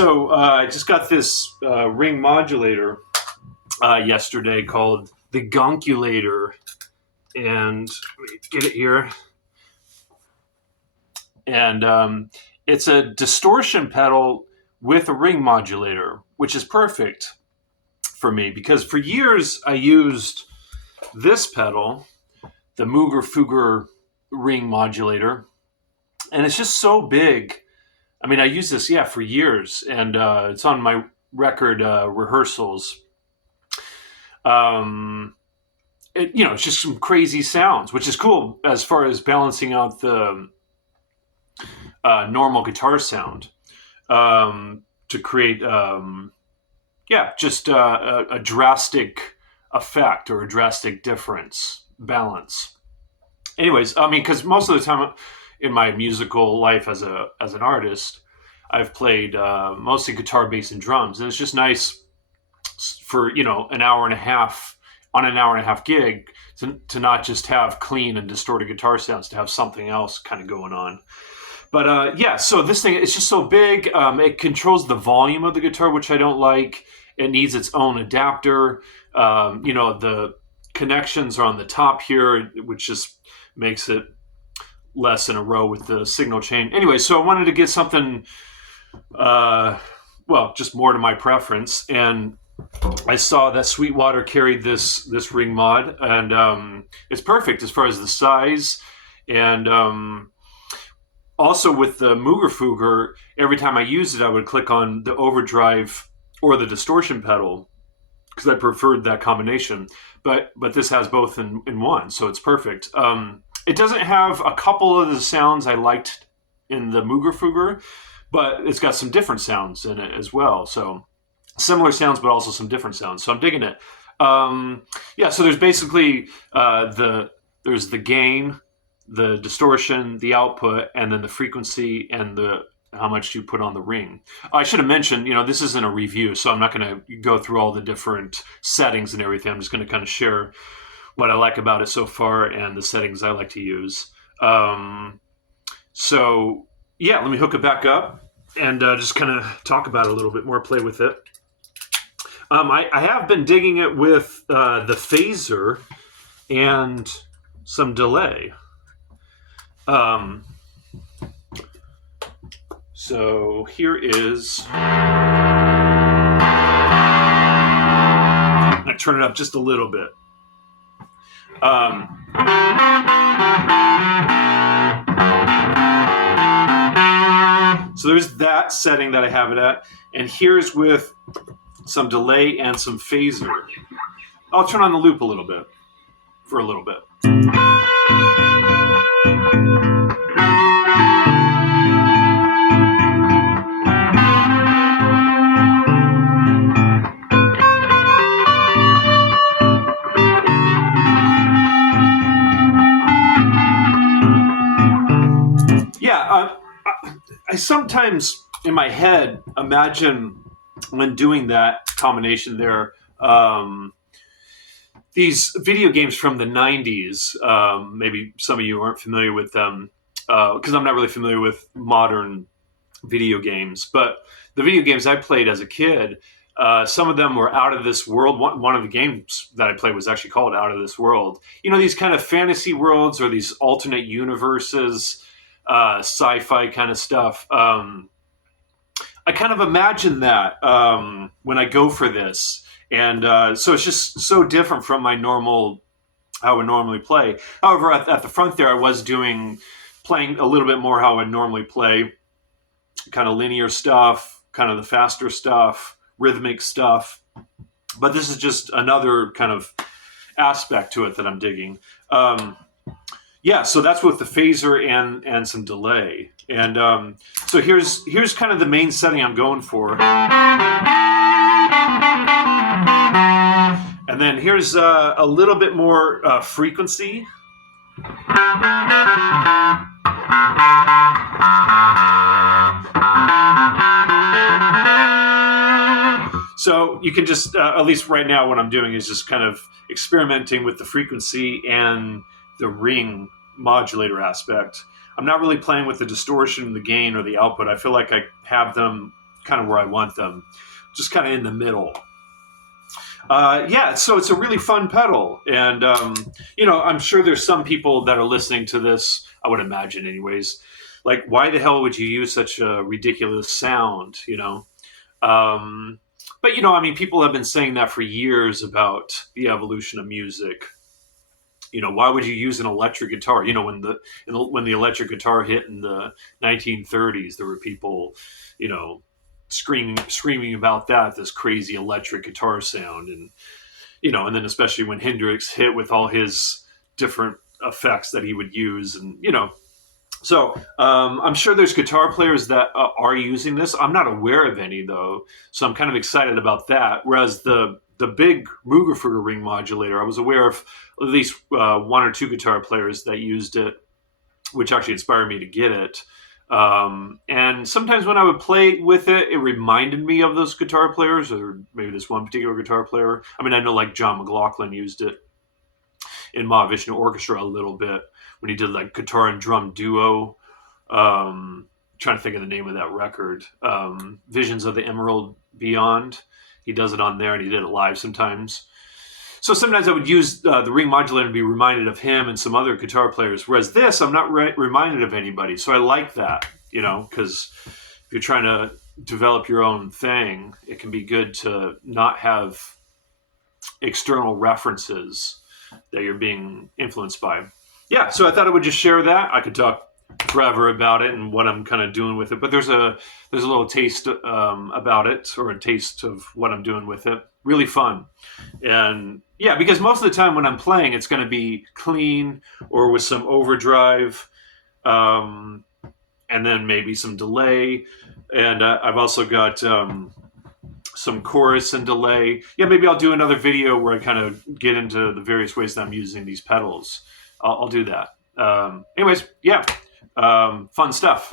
so I just got this ring modulator yesterday called the Gonkulator, and let me get it here. And it's a distortion pedal with a ring modulator, which is perfect for me because for years I used this pedal, the Mooger Fugger ring modulator, and it's just so big. I mean, I used this, for years, and it's on my record rehearsals. It's just some crazy sounds, which is cool as far as balancing out the normal guitar sound to create, just a drastic effect or a drastic difference, balance. Anyways, I mean, because most of the time in my musical life as an artist, I've played mostly guitar, bass, and drums, and it's just nice for an hour and a half gig to not just have clean and distorted guitar sounds, to have something else kind of going on. But so this thing, it's just so big. It controls the volume of the guitar, which I don't like. It needs its own adapter. The connections are on the top here, which just makes it less in a row with the signal chain. Anyway, so I wanted to get something, just more to my preference. And I saw that Sweetwater carried this ring mod, and it's perfect as far as the size. And also with the Mooger Fugger, every time I used it, I would click on the overdrive or the distortion pedal because I preferred that combination. But this has both in one, so it's perfect. It doesn't have a couple of the sounds I liked in the Mooger Fugger, but it's got some different sounds in it as well. So similar sounds, but also some different sounds. So I'm digging it. So there's basically there's the gain, the distortion, the output, and then the frequency and how much you put on the ring. I should have mentioned, this isn't a review, so I'm not going to go through all the different settings and everything. I'm just going to kind of share what I like about it so far and the settings I like to use. Let me hook it back up and just kind of talk about it a little bit more, play with it. I have been digging it with the phaser and some delay. So here is, I turn it up just a little bit. So there's that setting that I have it at, and here's with some delay and some phaser. I'll turn on the loop for a little bit. I sometimes in my head imagine when doing that combination there, these video games from the 90s, maybe some of you aren't familiar with them because I'm not really familiar with modern video games, but the video games I played as a kid, some of them were out of this world. One of the games that I played was actually called Out of This World. These kind of fantasy worlds or these alternate universes, sci-fi kind of stuff. I kind of imagine that when I go for this. And so it's just so different from how I would normally play. However, at the front there, I was playing a little bit more how I would normally play, kind of linear stuff, kind of the faster stuff, rhythmic stuff. But this is just another kind of aspect to it that I'm digging. So that's with the phaser and some delay. And so here's kind of the main setting I'm going for. And then here's a little bit more frequency. So you can just, at least right now what I'm doing is just kind of experimenting with the frequency and the ring modulator aspect. I'm not really playing with the distortion, the gain, or the output. I feel like I have them kind of where I want them, just kind of in the middle. Yeah, so it's a really fun pedal, and I'm sure there's some people that are listening to this. I would imagine, anyways. Like, why the hell would you use such a ridiculous sound? But I mean, people have been saying that for years about the evolution of music. Why would you use an electric guitar? When the electric guitar hit in the 1930s, there were people, you know, screaming about that, this crazy electric guitar sound, and then especially when Hendrix hit with all his different effects that he would use, so I'm sure there's guitar players that are using this. I'm not aware of any though, so I'm kind of excited about that. Whereas the big Rugerfurter ring modulator, I was aware of at least one or two guitar players that used it, which actually inspired me to get it. And sometimes when I would play with it, it reminded me of those guitar players, or maybe this one particular guitar player. I mean, I know like John McLaughlin used it in Mahavishnu Orchestra a little bit when he did like guitar and drum duo. Trying to think of the name of that record. Visions of the Emerald Beyond. He does it on there, and he did it live sometimes. So sometimes I would use the ring modulator to be reminded of him and some other guitar players. Whereas this, I'm not reminded of anybody. So I like that, because if you're trying to develop your own thing, it can be good to not have external references that you're being influenced by. Yeah, so I thought I would just share that. I could talk forever about it and what I'm kind of doing with it, but there's a little taste about it, or a taste of what I'm doing with it. Really fun. And yeah, because most of the time when I'm playing, it's going to be clean or with some overdrive, and then maybe some delay. And I've also got some chorus and delay. Yeah, maybe I'll do another video where I kind of get into the various ways that I'm using these pedals. I'll do that. Anyways, yeah, fun stuff.